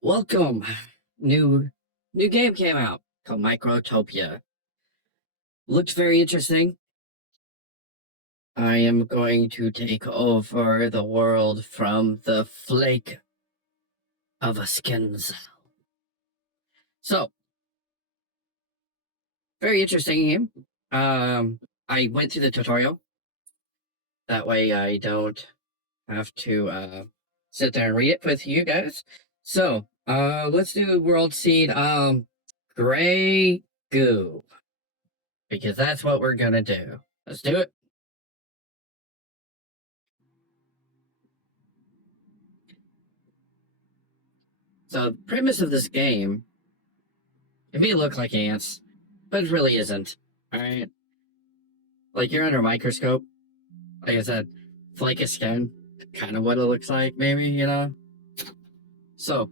Welcome. New game came out called Microtopia. Looks very interesting. I am going to take over the world from the flake of a skin cell. So, very interesting game. I went through the tutorial. That way I don't have to sit there and read it with you guys. So, let's do world seed gray goo. Because that's what we're gonna do. Let's do it. So the premise of this game, it may look like ants, but it really isn't. Alright? Like you're under a microscope. Like I said, flake of skin. Kind of what it looks like, maybe, you know? So,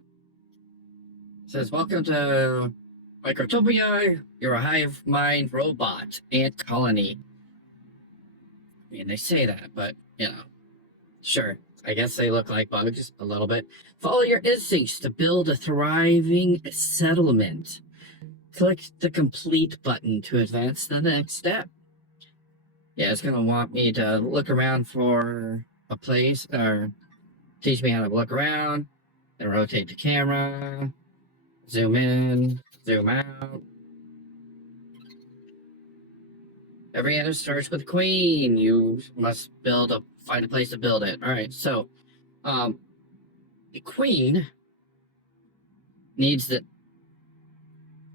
it says, welcome to Microtopia. You're a hive mind robot ant colony. I mean, they say that, but, you know, sure. I guess they look like bugs a little bit. Follow your instincts to build a thriving settlement. Click the complete button to advance the next step. Yeah, it's gonna want me to look around for a place, or teach me how to look around, and rotate the camera, zoom in, zoom out. Every ant starts with queen. You must find a place to build it. All right, so, the queen needs the,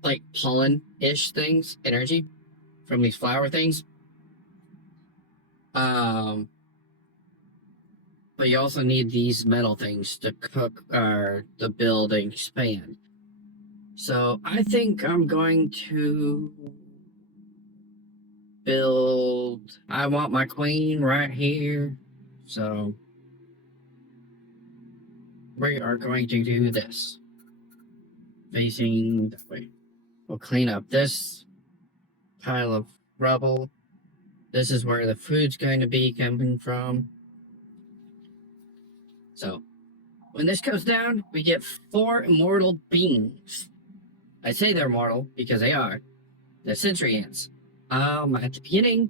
like, pollen-ish things, energy from these flower things. But you also need these metal things to cook or to build and expand. So I think I'm going to build. I want my queen right here. So we are going to do this. Facing that way. We'll clean up this pile of rubble. This is where the food's going to be coming from. So, when this goes down, we get 4 immortal beings. I say they're immortal because they are. They're century ants. At the beginning,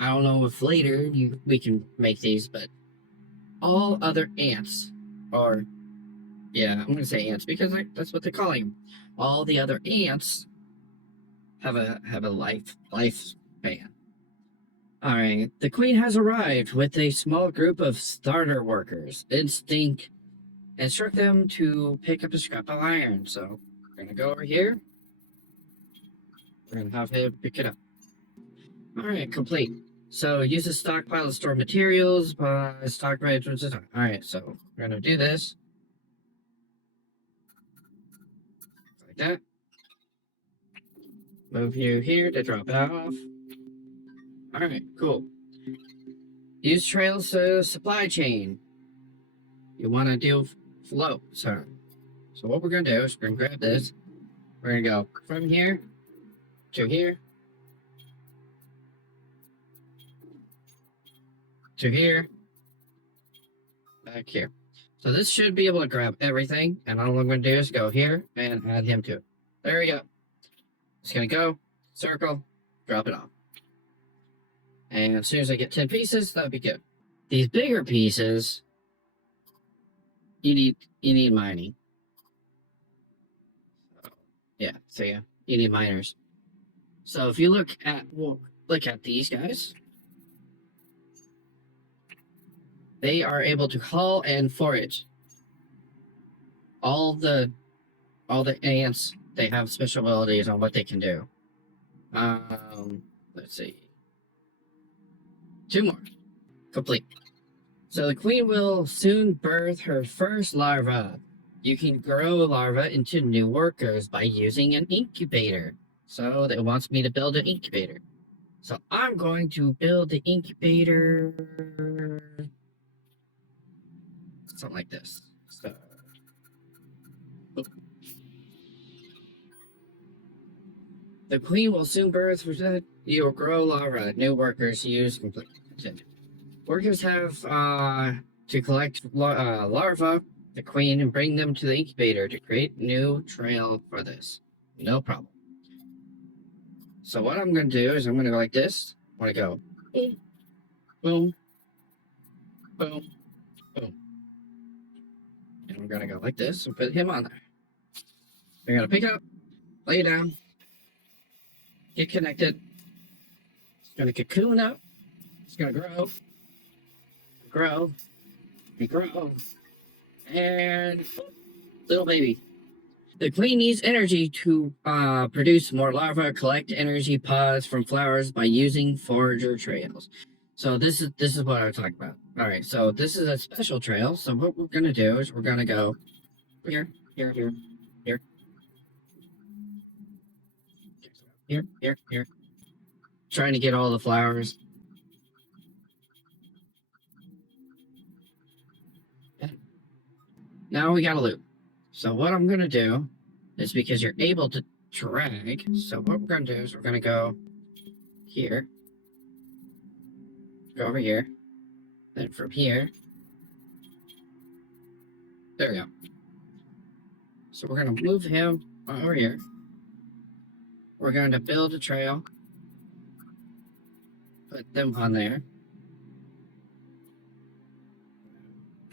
I don't know if later we can make these, but all other ants are, yeah, I'm gonna say ants because that's what they're calling them. All the other ants have a lifespan. All right, the queen has arrived with a small group of starter workers. Instruct them to pick up a scrap of iron. So we're gonna go over here. We're gonna have him pick it up. All right, complete. So use a stockpile to store materials by stock management system. All right, so we're gonna do this like that. Move you here to drop it off. All right, cool. Use trails to supply chain. You want to do flow, so what we're gonna do is we're gonna grab this. We're gonna go from here to here to here, back here. So this should be able to grab everything, and all I'm gonna do is go here and add him to it. There we go. It's gonna go, circle, drop it off. And as soon as I get 10 pieces, that'll be good. These bigger pieces, you need mining. Yeah, so yeah, you need miners. So if you look at these guys, they are able to haul and forage. All the ants, they have special abilities on what they can do. Let's see. 2 more. Complete. So the queen will soon birth her first larva. You can grow larvae into new workers by using an incubator. So it wants me to build an incubator. So I'm going to build the incubator. Something like this. So, the queen will soon birth. You will grow larvae. New workers use complete. Workers have to collect larvae the queen and bring them to the incubator to create new trail for this. No problem. So what I'm going to do is I'm going to go like this. I'm going to go boom, boom, boom, boom. And we're going to go like this and put him on there. We're going to pick it up, lay it down, get connected. It's going to cocoon up. It's going to grow, grow, and grow. And little baby. The queen needs energy to produce more larvae, collect energy pods from flowers by using forager trails. So this is what I was talking about. All right, so this is a special trail. So what we're gonna do is we're gonna go here, here, here, here, here, here, here. Trying to get all the flowers. Now we got a loop. So what I'm gonna do is, because you're able to drag, so what we're gonna do is we're gonna go here, go over here, then from here, there we go. So we're gonna move him over here. We're going to build a trail, put them on there,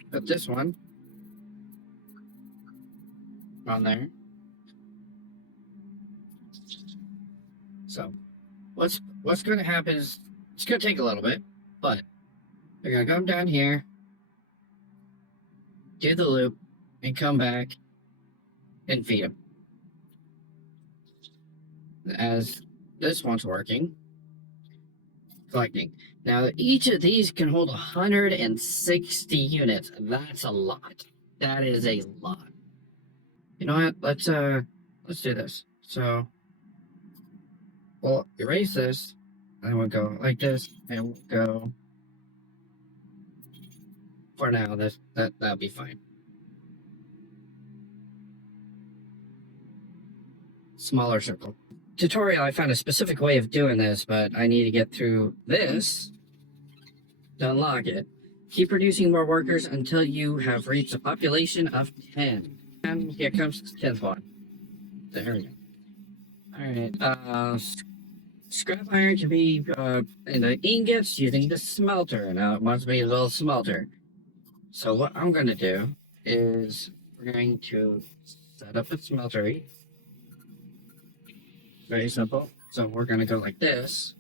put this one on there. So what's going to happen is it's going to take a little bit, but we're going to come down here, do the loop, and come back and feed them. As this one's working, collecting. Now each of these can hold 160 units. That's a lot. That is a lot. You know what? Let's do this. So we'll erase this, and we'll go like this, and we'll go. For now, that'll be fine. Smaller circle. Tutorial, I found a specific way of doing this, but I need to get through this to unlock it. Keep producing more workers until you have reached a population of 10. And here comes the 10th one. There we go. Alright, scrap iron can be in the ingots using the smelter. Now it wants me to build a smelter. So what I'm going to do is we're going to set up a smeltery. Very simple. So we're going to go like this.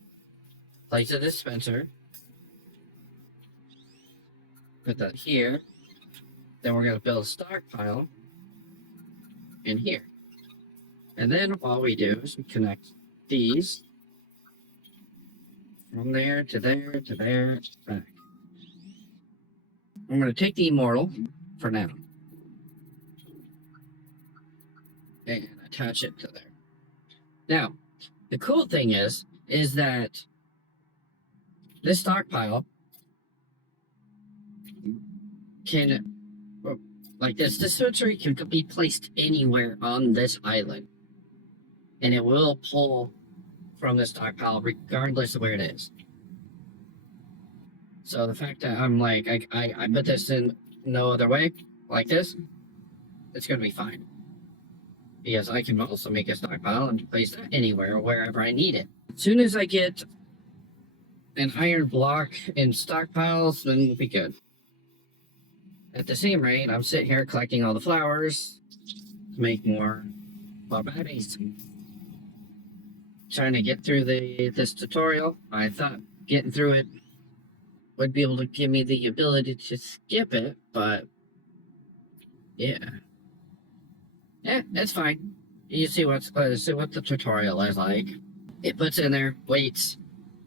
Place a dispenser. Put that here. Then we're going to build a stockpile in here. And then all we do is we connect these from there to there to there, back. I'm going to take the immortal for now and attach it to there. Now, the cool thing is that this stockpile can, like this dispensary can be placed anywhere on this island, and it will pull from the stockpile regardless of where it is. So the fact that I'm like, I put this in no other way, like this, it's going to be fine. Because I can also make a stockpile and place that anywhere, wherever I need it. As soon as I get an iron block in stockpiles, then we'll be good. At the same rate, I'm sitting here collecting all the flowers to make more biomes. Trying to get through this tutorial. I thought getting through it would be able to give me the ability to skip it, but yeah. Yeah, that's fine. You see see what the tutorial is like. It puts in there, waits,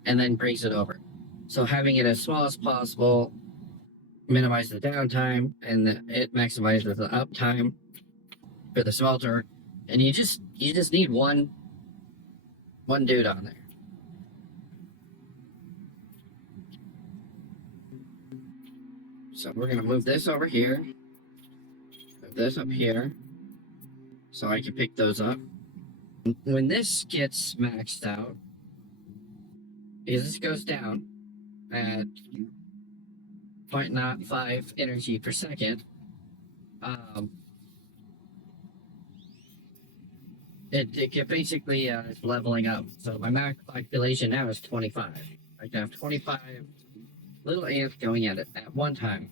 and then brings it over. So having it as small as possible minimizes the downtime, and it maximizes the uptime for the smelter. And you just need one dude on there. So we're gonna move this over here, move this up here, so I can pick those up. When this gets maxed out, because this goes down at 0.05 energy per second, Um, it basically is leveling up. So my max population now is 25. I can have 25 little ants going at it at one time.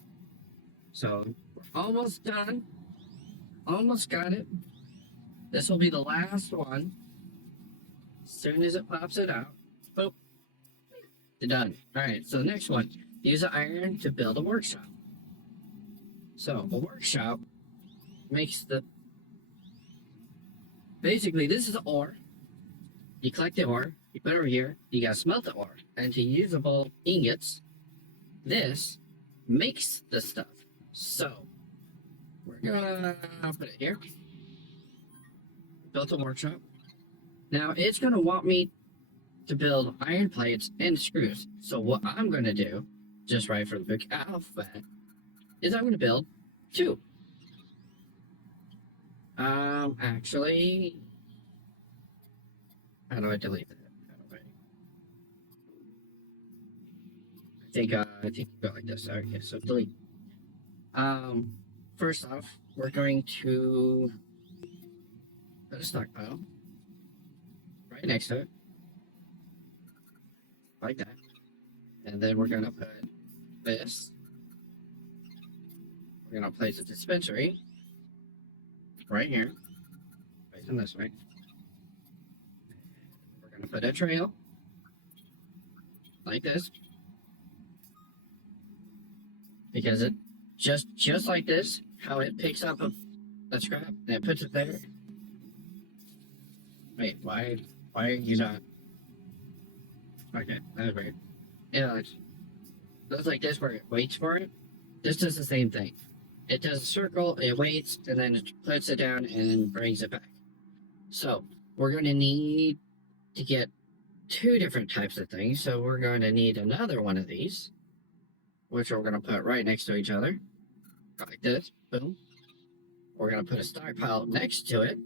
So we're almost done. Almost got it. This will be the last one. As soon as it pops it out, boop, done. All right, so the next one, use the iron to build a workshop. So a workshop makes basically this is the ore. You collect the ore, you put it over here, you gotta smelt the ore into usable ingots. This makes the stuff. So we're gonna put it here. Built a workshop. Now it's gonna want me to build iron plates and screws. So what I'm gonna do, just right from the book alphabet, is I'm gonna build 2. Actually, how do I delete that? I think go like this. Okay, so delete. First off, we're going to put a stockpile right next to it, like that, and then we're gonna put this. We're gonna place a dispensary right here, facing this way. We're gonna put a trail like this, because it just like this, how it picks up a scrap and it puts it there. Wait, why are you not? Okay, that's weird. Yeah, it's like this where it waits for it. This does the same thing. It does a circle, it waits, and then it puts it down and brings it back. So we're going to need to get 2 different types of things. So we're going to need another one of these, which we're going to put right next to each other, like this. Boom. We're going to put a stockpile next to it,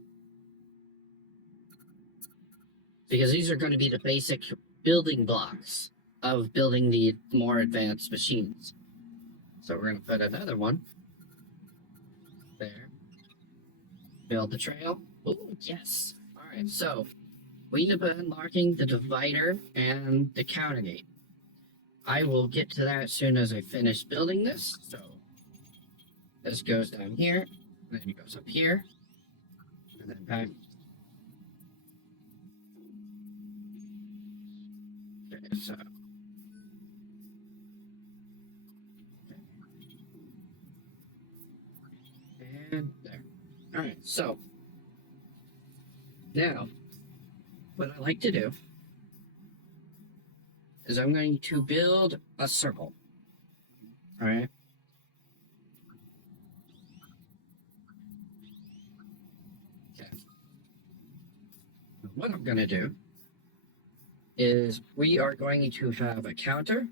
because these are going to be the basic building blocks of building the more advanced machines. So we're going to put another one there. Build the trail. Oh, yes. All right, so we need to put unlocking the divider and the counter gate. I will get to that as soon as I finish building this. So this goes down here, and then it goes up here, and then back. Okay, so and there. All right, so now what I like to do is I'm going to build a circle. All right. Okay. What I'm going to do is we are going to have a counter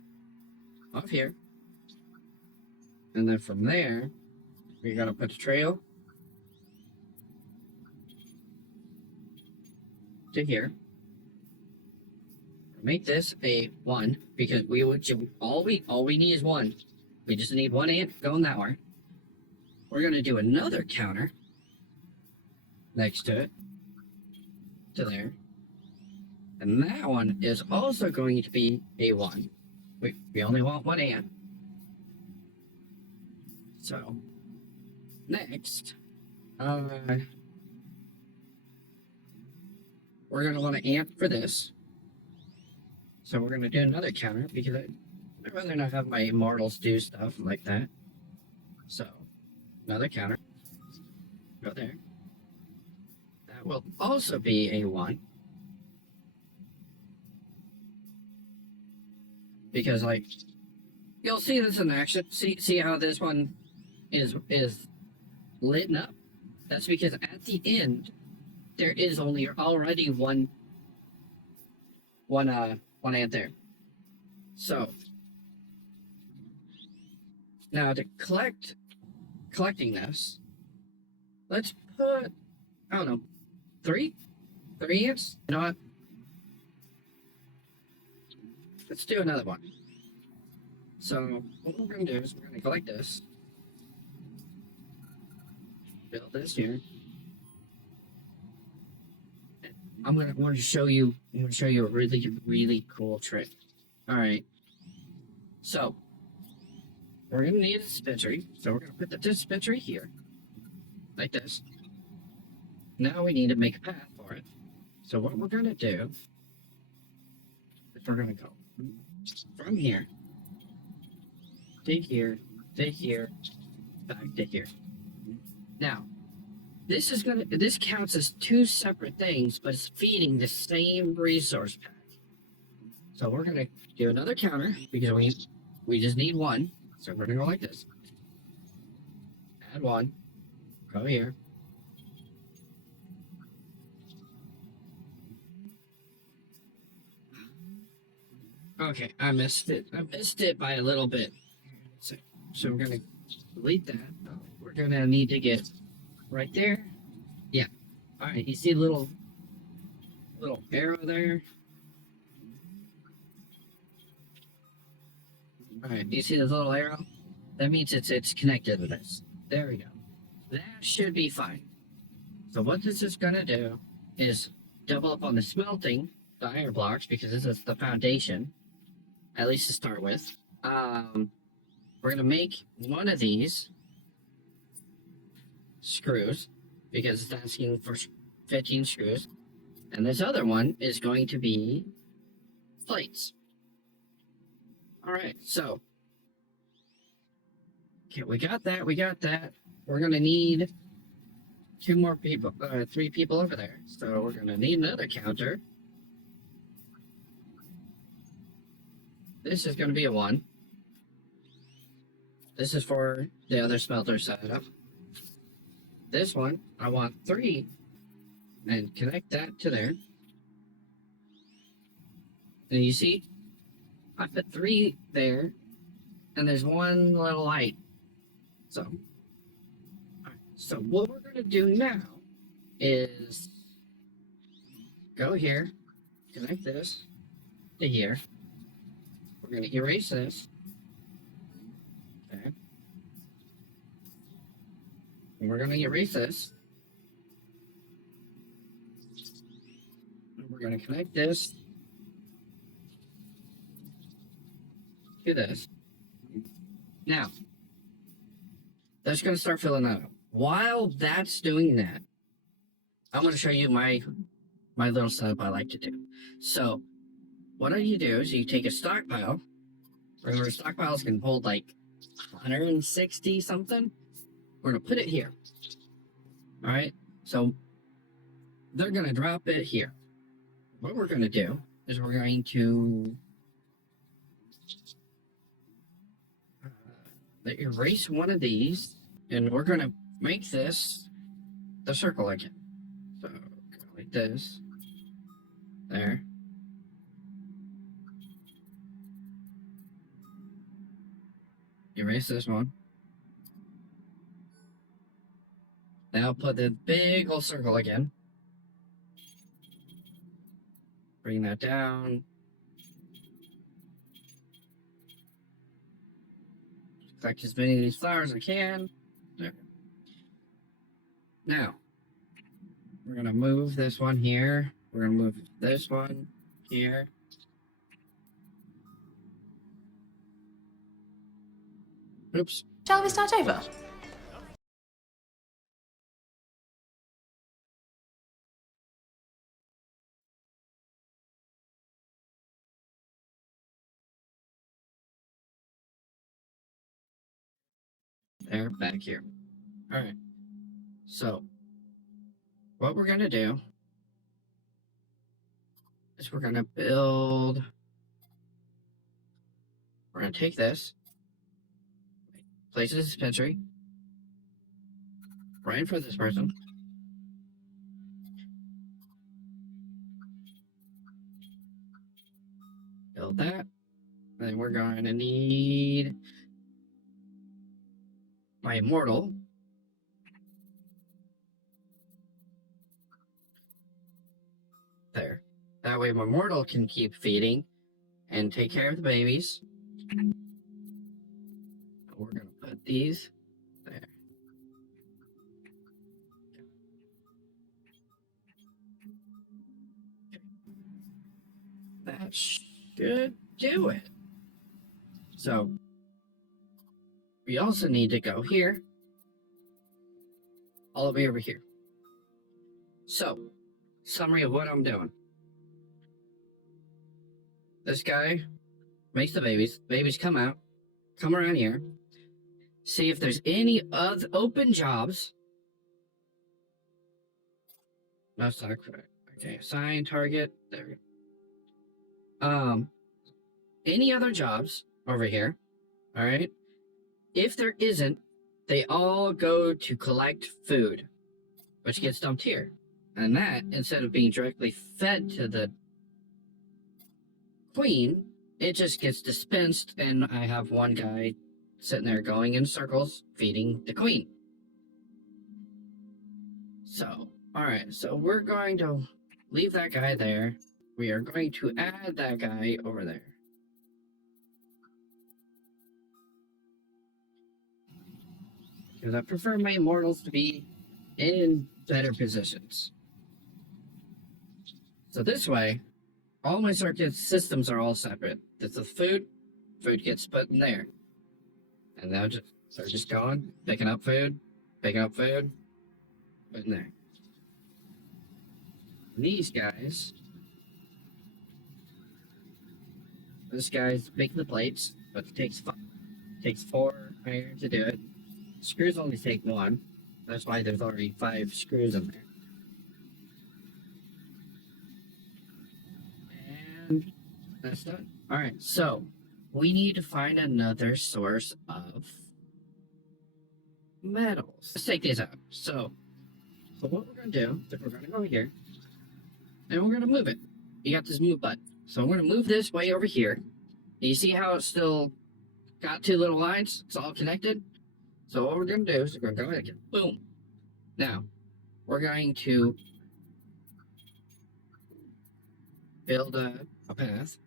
off here, and then from there we're going to put a trail to here. Make this a 1, because we would all we need is 1. We just need 1 ant going that way. We're going to do another counter next to it, to there, and that one is also going to be a 1. We only want 1 ant. So next, we're going to want an ant for this. So we're going to do another counter, because I'd rather not have my immortals do stuff like that. So another counter. Go there. That will also be a 1. Because, like, you'll see this in action. See how this one is lit up? That's because at the end, there is only already one ant there. So now to collecting this, let's put, I don't know, 3 ants. You know what? Let's do another one. So what we're gonna do is we're gonna collect this. build this here. I'm going to show you a really cool trick. All right. So we're going to need a dispensary. So we're going to put the dispensary here, like this. Now we need to make a path for it. So what we're going to do is we're going to go from here, to here, back to here. Now, this counts as two separate things, but it's feeding the same resource pack. So we're gonna do another counter because we just need one. So we're gonna go like this. Add one. Go here. Okay, I missed it. I missed it by a little bit. So we're gonna delete that. We're gonna need to get right there. Yeah. All right. You see the little arrow there? All right. You see the little arrow? That means it's connected to this. There we go. That should be fine. So what this is gonna do is double up on the smelting, the iron blocks, because this is the foundation, at least to start with. We're gonna make one of these screws because it's asking for 15 screws, and this other one is going to be plates. All right, so okay, we got that. We're gonna need two more people, 3 people over there. So we're gonna need another counter. This is gonna be a 1. This is for the other smelter setup. This one, I want 3, and connect that to there. And you see, I put 3 there, and there's one little light. So what we're gonna do now is go here, connect this to here. We're gonna erase this. Okay. And we're going to erase this. And we're going to connect this to this. Now, that's going to start filling that up. While that's doing that, I'm going to show you my little setup I like to do. So, what you do is you take a stockpile. Remember, stockpiles can hold like 160 something. We're going to put it here. All right. So they're going to drop it here. What we're going to do is we're going to erase one of these, and we're going to make this the circle again. So like this. There. Erase this one. Now put the big old circle again. Bring that down. Collect as many of these flowers as I can. There. Now, we're going to move this one here. We're going to move this one here. Oops. Shall we start over? There, back here. All right. So, what we're going to do is we're going to build. We're going to take this, place it as a dispensary, right in front of this person. Build that. Then we're going to need my immortal. There. That way my immortal can keep feeding and take care of the babies. We're going to put these there. that should do it. So we also need to go here, all the way over here. So, summary of what I'm doing. This guy makes the babies. Babies come out, come around here, see if there's any other open jobs. That's not correct. Okay, assign target. There we go. Any other jobs over here? All right. If there isn't, they all go to collect food, which gets dumped here. And that, instead of being directly fed to the queen, it just gets dispensed, and I have one guy sitting there going in circles feeding the queen. So, alright, so we're going to leave that guy there. We are going to add that guy over there. Because I prefer my immortals to be in better positions. So this way, all my circuit systems are all separate. There's the food gets put in there. And they're just going, picking up food, put in there. These guys, this guy's making the plates, but it takes 4 iron to do it. Screws only take 1. That's why there's already 5 screws in there. And that's done. Alright, so we need to find another source of metals. Let's take these out. So what we're going to do is we're going to go here, and we're going to move it. You got this move button. So I'm going to move this way over here. You see how it's still got 2 little lines? It's all connected. So what we're going to do is we're going to go ahead and boom. Now, we're going to build a path.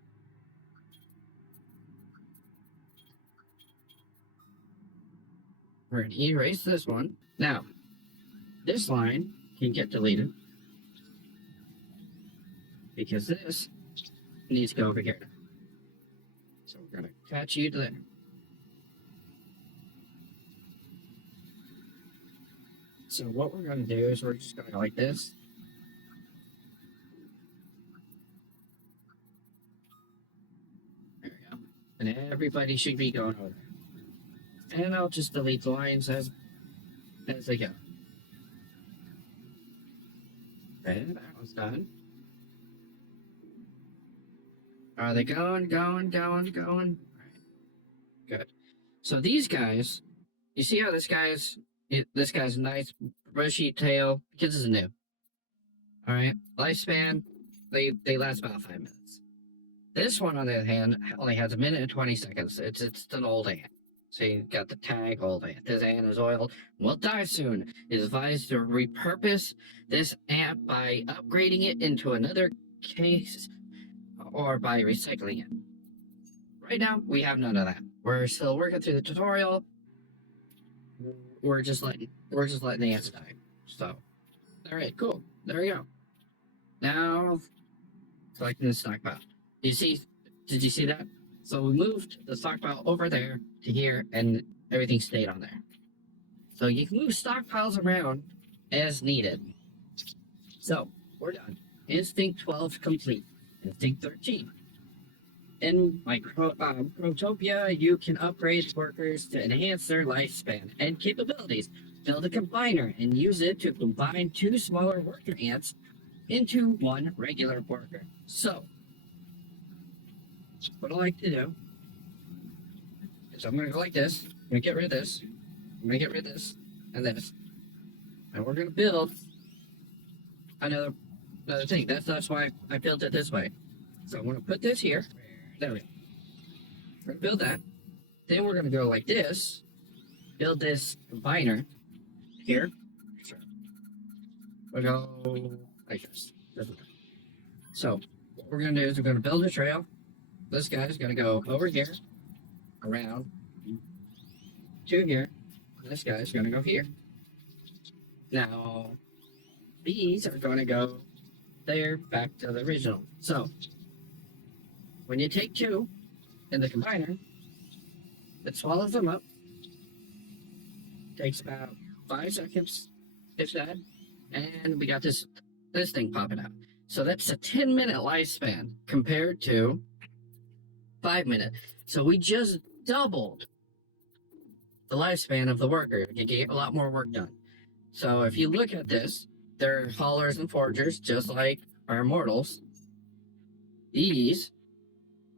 We're going to erase this one. Now, this line can get deleted because this needs to go over here. So we're going to attach you to there. So what we're going to do is we're just going to go like this. There we go. And everybody should be going over there. And I'll just delete the lines as they go. Okay, that one's done. Are they going? Alright. Good. So these guys, you see how this guy's nice bushy tail? Because this is new. Alright. Lifespan, they last about 5 minutes. This one, on the other hand, only has 1 minute and 20 seconds. It's an old ant. So you got the tag old ant. This ant is oiled, will die soon. It is advised to repurpose this ant by upgrading it into another case or by recycling it. Right now, we have none of that. We're still working through the tutorial. We're just letting the ants die. So, all right, cool. There we go. Now, collecting the stockpile. Did you see that? So we moved the stockpile over there to here, and everything stayed on there. So you can move stockpiles around as needed. So we're done. Instinct 12 complete. Instinct 13. In Microtopia, you can upgrade workers to enhance their lifespan and capabilities. Build a combiner and use it to combine 2 smaller worker ants into 1 regular worker. So, what I like to do is I'm going to go like this. I'm going to get rid of this. I'm going to get rid of this and this. And we're going to build another thing. That's why I built it this way. So I'm going to put this here. There we go. We're going to build that. Then we're going to go like this. Build this combiner here. We'll go like this. So what we're going to do is we're going to build a trail. This guy's going to go over here, around to here. This guy's going to go here. Now, these are going to go there, back to the original. So, when you take 2 in the combiner, it swallows them up. Takes about 5 seconds, if that, and we got this thing popping out. So that's a 10-minute lifespan compared to 5-minute. So we just doubled the lifespan of the worker. You get a lot more work done. So if you look at this, they're haulers and foragers, just like our immortals. These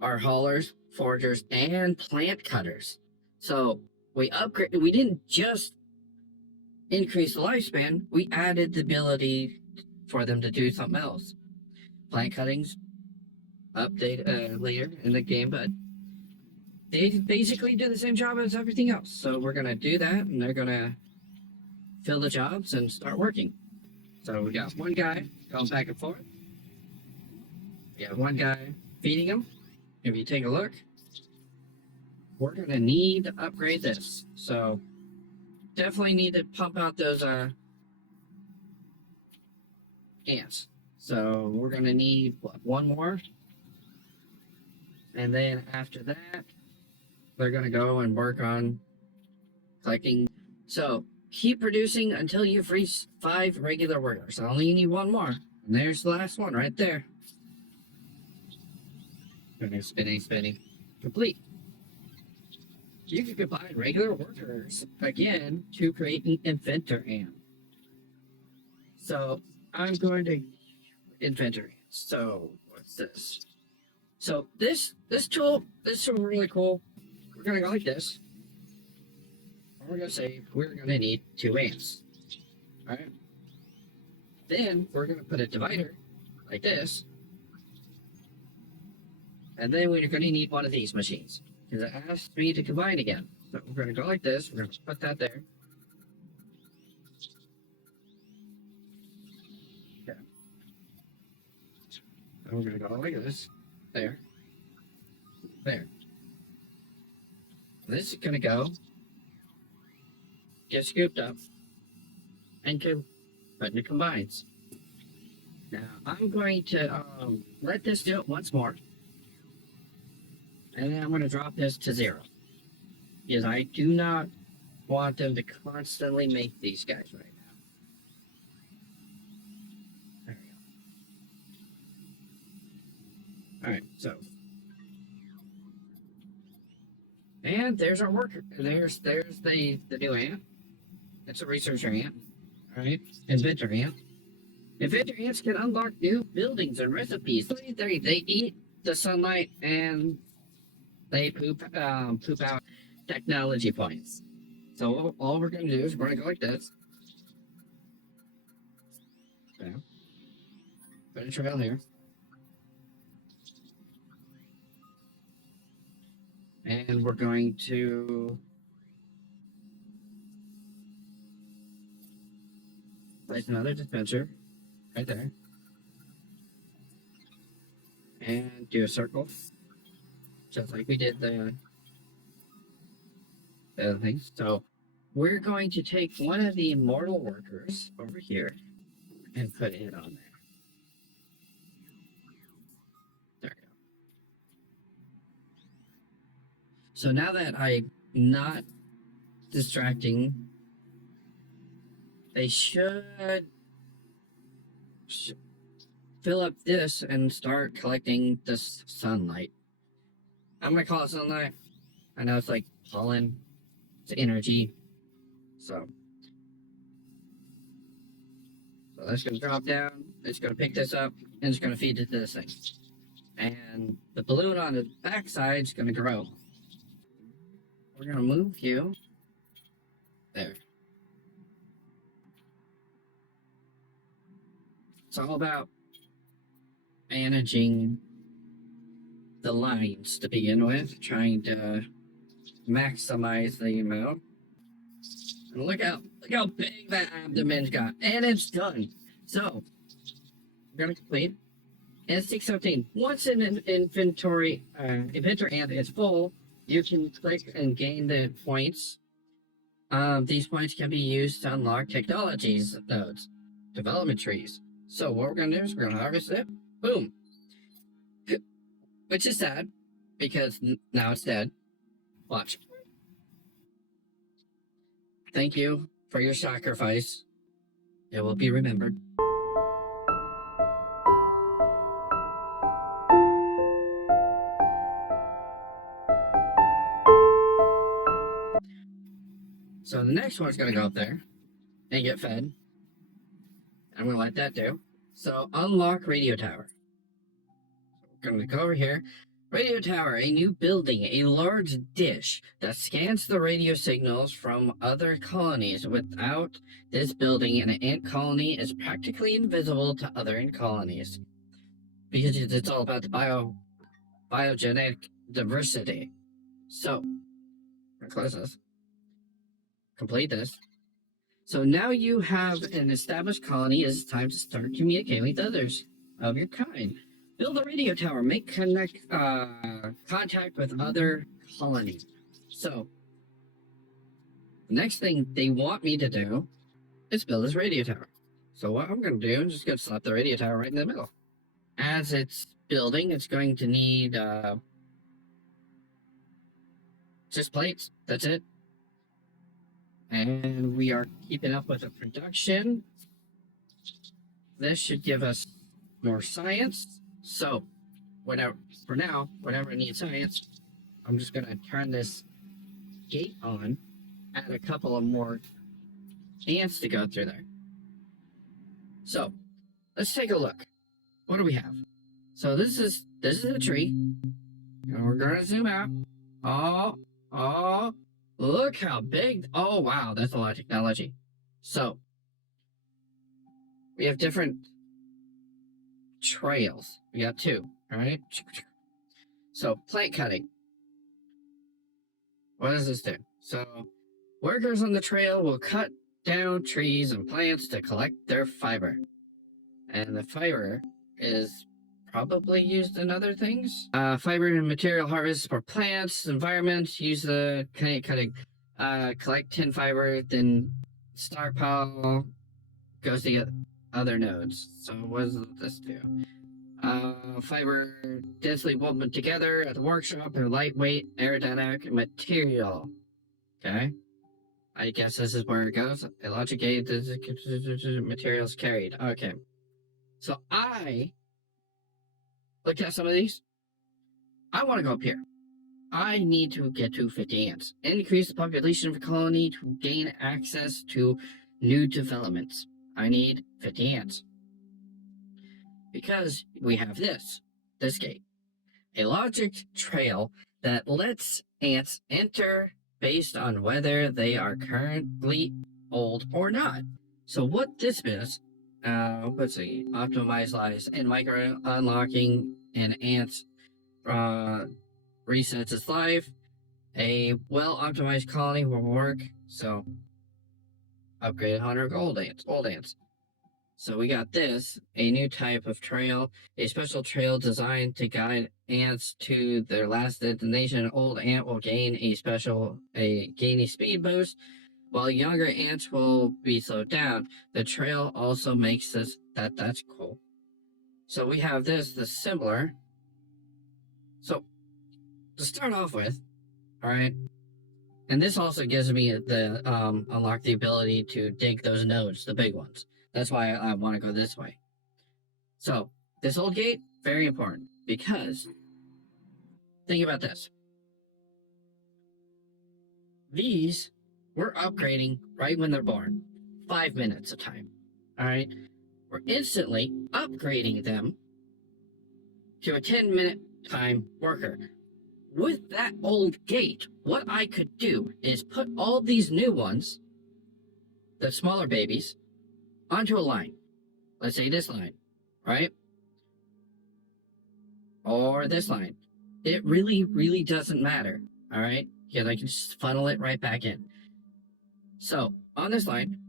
are haulers, foragers, and plant cutters. So we didn't just increase the lifespan, we added the ability for them to do something else. Plant cuttings update later in the game, but they basically do the same job as everything else. So we're gonna do that, and they're gonna fill the jobs and start working. So we got one guy going back and forth. We have one guy feeding them. If you take a look, we're gonna need to upgrade this. So definitely need to pump out those ants. So we're gonna need one more, and then after that, they're gonna go and work on collecting. So keep producing until you've reached 5 regular workers. So only need one more, and there's the last one right there. Spinning. Complete. You can combine regular workers again to create an inventor ant. So I'm going to inventor ants. So what's this? So this tool is really cool. We're gonna go like this. And we're gonna say we're gonna need 2 ants. Alright. Then we're gonna put a divider like this. And then we're going to need one of these machines, because it asks me to combine again. So we're going to go like this. We're going to put that there. Okay. And we're going to go like this. There. There. This is going to go, get scooped up, and put into combines. Now, I'm going to let this do it once more. And then I'm going to drop this to 0. Because I do not want them to constantly make these guys right now. There we go. Alright, so. And there's our worker. There's the new ant. It's a researcher ant. Alright, inventor ant. Inventor ants can unlock new buildings and recipes. They eat the sunlight and they poop out technology points. So all we're going to do is we're going to go like this. Okay. Put a trail here. And we're going to place another dispenser right there. And do a circle. Just like we did the other thing. So we're going to take one of the immortal workers over here and put it on there. There we go. So now that I'm not distracting, they should fill up this and start collecting this sunlight. I'm gonna call it sunlight. I know it's like pollen, it's energy. So that's gonna drop down, it's gonna pick this up, and it's gonna feed it to this thing. And the balloon on the back side is gonna grow. We're gonna move you there. It's all about managing the lines to begin with, trying to maximize the amount. And look how big that abdomen's got, and it's done. So we're gonna complete. And 617. Once an inventor ant is full, you can click and gain the points. These points can be used to unlock technologies nodes, development trees. So what we're gonna do is we're gonna harvest it. Boom. which is sad because now it's dead. Watch. Thank you for your sacrifice. It will be remembered. So the next one's gonna go up there and get fed. I'm gonna let that do. So unlock radio tower. We're gonna go over here. Radio tower, a new building, a large dish that scans the radio signals from other colonies. Without this building, an ant colony is practically invisible to other ant colonies because it's all about the biogenetic diversity. So, we're close this. Complete this. So now you have an established colony. It's time to start communicating with others of your kind. Build a radio tower. Make contact with other colonies. So, the next thing they want me to do is build this radio tower. So what I'm going to do is just going to slap the radio tower right in the middle. As it's building, it's going to need just plates. That's it. And we are keeping up with the production. This should give us more science. So, whenever I need science, I'm just going to turn this gate on, add a couple of more ants to go through there. So, let's take a look. What do we have? So this is a tree. And we're going to zoom out. Oh, look how big. Oh, wow, that's a lot of technology. So, we have different trails. We got two, all right? So, plant cutting. What does this do? So, workers on the trail will cut down trees and plants to collect their fiber. And the fiber is probably used in other things. Fiber and material harvest for plants, environment, use the cutting. Collect tin fiber, then stockpile goes to get other nodes. So what does this do? Fiber densely woven together at the workshop or lightweight aerodynamic material. Okay. I guess this is where it goes. A logic gate, materials carried. Okay. So I looked at some of these. I want to go up here. I need to get to 50 ants. Increase the population of a colony to gain access to new developments. I need 50 ants. Because we have this gate. A logic trail that lets ants enter based on whether they are currently old or not. So what this is, let's see, optimize lives and micro unlocking an ant resets its life. A well-optimized colony will work. So upgrade 100 old ants. So we got this, a new type of trail, a special trail designed to guide ants to their last destination. Old ant will gain a speed boost, while younger ants will be slowed down. The trail also makes that's cool. So we have the similar. So to start off with, all right, and this also gives me the unlock the ability to dig those nodes, the big ones. That's why I want to go this way. So, this old gate, very important, because think about this. These, we're upgrading right when they're born. 5 minutes of time. Alright? We're instantly upgrading them to a 10-minute time worker. With that old gate, what I could do is put all these new ones, the smaller babies, onto a line. Let's say this line, right? Or this line. It really, really doesn't matter, all right? Because I can just funnel it right back in. So, on this line,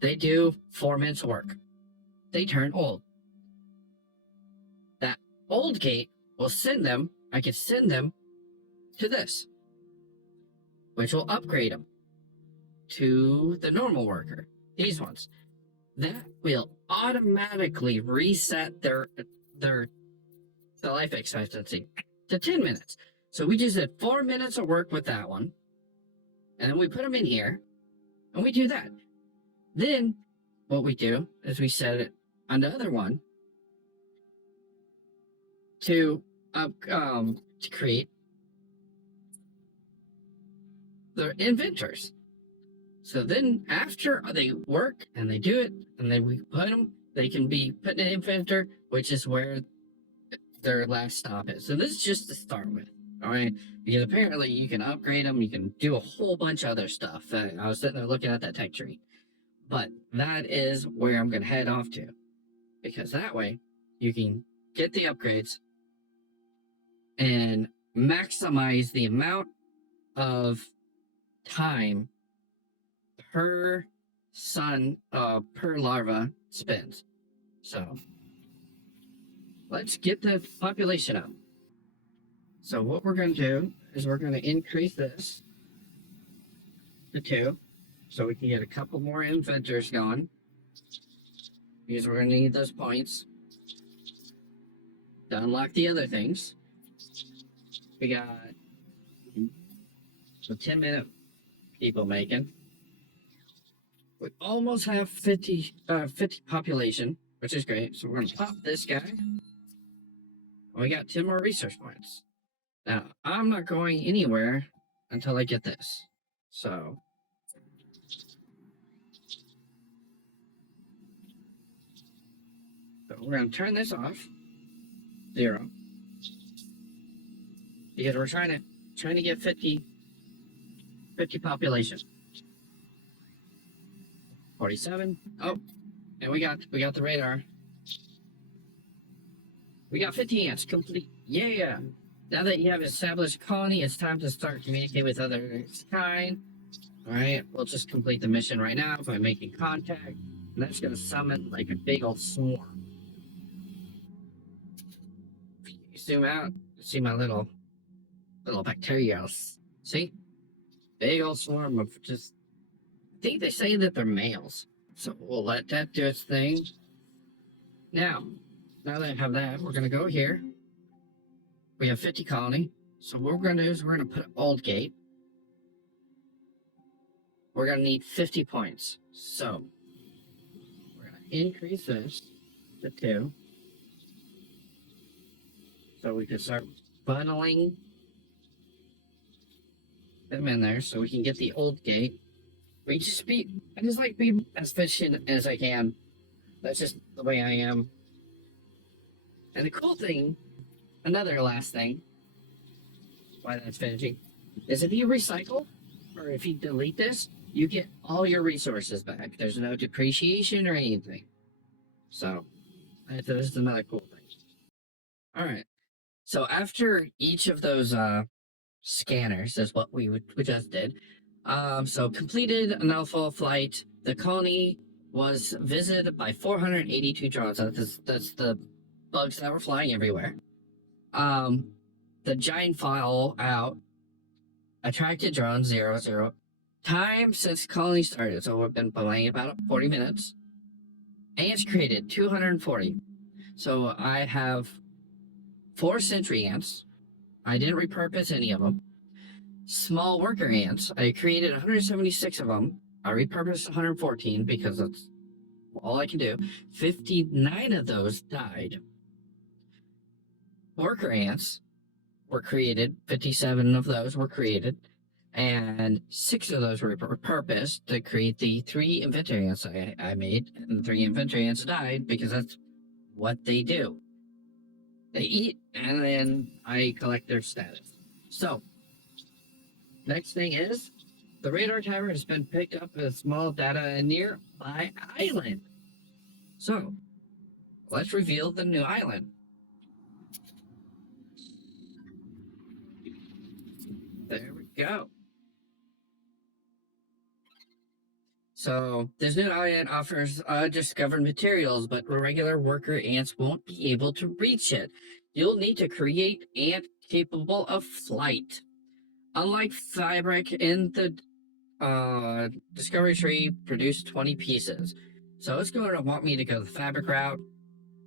they do 4 minutes work. They turn old. That old gate will I can send them to this, which will upgrade them to the normal worker. These ones. That will automatically reset their the life expectancy to 10 minutes. So we just did 4 minutes of work with that one. And then we put them in here and we do that. Then what we do is we set it on the other one to create the inventors. So then after they work and they do it and then we put them, they can be put in an inventor, which is where their last stop is. So this is just to start with, all right? Because apparently you can upgrade them, you can do a whole bunch of other stuff. I was sitting there looking at that tech tree. But that is where I'm going to head off to. Because that way you can get the upgrades and maximize the amount of time per per larva spends. So let's get the population up. So what we're going to do is we're going to increase this to 2 so we can get a couple more inventors going, because we're going to need those points to unlock the other things. We got so 10-minute people making. We almost have 50 population, which is great. So we're going to pop this guy. We got 10 more research points. Now, I'm not going anywhere until I get this. So we're going to turn this off. 0. Because we're trying to get 50 population. 47. Oh, and we got the radar. We got 50 ants complete. Yeah. Now that you have established a colony, it's time to start communicating with other kind. All right, we'll just complete the mission right now by making contact. And that's gonna summon like a big old swarm. If you zoom out, you see my little bacterials. See? Big old swarm of just, I think they say that they're males. So we'll let that do its thing. Now that I have that, we're gonna go here. We have 50 colony. So what we're gonna do is we're gonna put old gate. We're gonna need 50 points. So we're gonna increase this to 2. So we can start funneling them in there so we can get the old gate. I just like being as efficient as I can. That's just the way I am. And the cool thing, another last thing, why that's finishing, is if you recycle, or if you delete this, you get all your resources back. There's no depreciation or anything. So, this is another cool thing. Alright. So after each of those scanners is what we just did. So completed an full flight. The colony was visited by 482 drones. That's the bugs that were flying everywhere. The giant fallout attracted drones 0. Time since colony started, so we've been playing about 40 minutes. Ants created 240. So I have 4 sentry ants. I didn't repurpose any of them. Small worker ants. I created 176 of them. I repurposed 114 because that's all I can do. 59 of those died. Worker ants were created. 57 of those were created. And 6 of those were repurposed to create the 3 inventor ants I made. And the 3 inventor ants died because that's what they do. They eat, and then I collect their status. So, next thing is, the radar tower has been picked up with small data in nearby island. So, let's reveal the new island. There we go. So, this new island offers undiscovered materials, but regular worker ants won't be able to reach it. You'll need to create ant capable of flight. Unlike fabric in the discovery tree, produced 20 pieces. So it's going to want me to go the fabric route.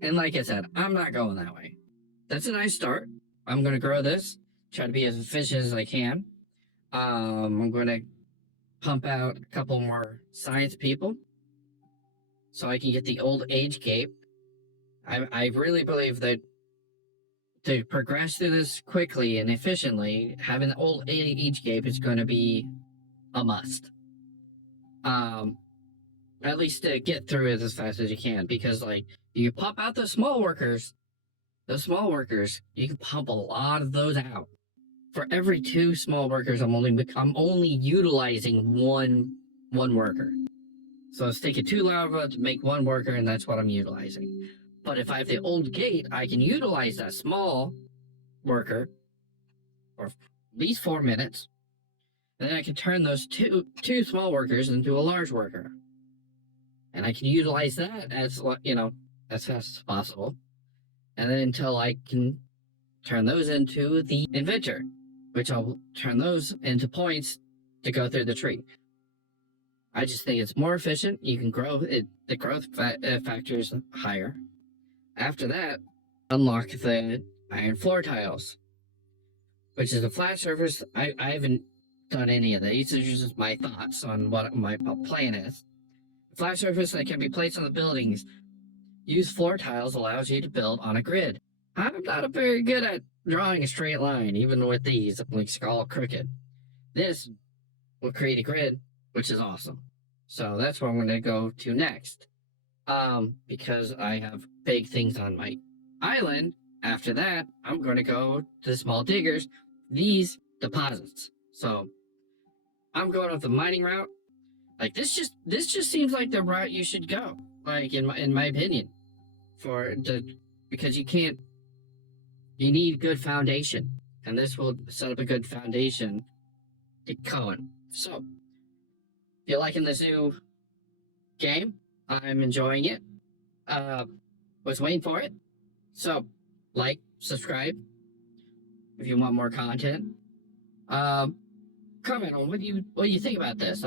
And like I said, I'm not going that way. that's a nice start. I'm going to grow this, try to be as efficient as I can. I'm going to pump out a couple more science people so I can get the old age gate. I really believe that to progress through this quickly and efficiently, having the old age gate is going to be a must. At least to get through it as fast as you can, because like you pop out those small workers, you can pump a lot of those out. For every 2 small workers, I'm only utilizing one worker. So it's taking 2 larvae to make 1 worker, and that's what I'm utilizing. But if I have the old gate, I can utilize that small worker for at least 4 minutes, and then I can turn those two small workers into a large worker, and I can utilize that as as fast as possible, and then until I can turn those into the inventor, which I'll turn those into points to go through the tree. I just think it's more efficient. You can grow it. The growth factor is higher. After that, unlock the iron floor tiles, which is a flat surface. I haven't done any of these. These are just my thoughts on what my plan is. A flat surface that can be placed on the buildings. Use floor tiles allows you to build on a grid. I'm not very good at drawing a straight line, even with these. I'm like all crooked. This will create a grid, which is awesome. So that's what I'm going to go to next. Because I have big things on my island. After that, I'm going to go to the small diggers, these deposits. So I'm going with the mining route. Like this just seems like the route you should go. Like in my opinion, because you need good foundation, and this will set up a good foundation to going. So if you're liking this new game, I'm enjoying it. Was waiting for it. So, like, subscribe if you want more content. Comment on what you think about this.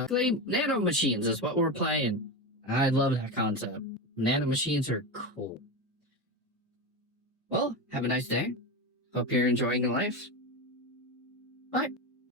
Nano machines is what we're playing. I love that concept. Nano machines are cool. Well, have a nice day. Hope you're enjoying your life. Bye.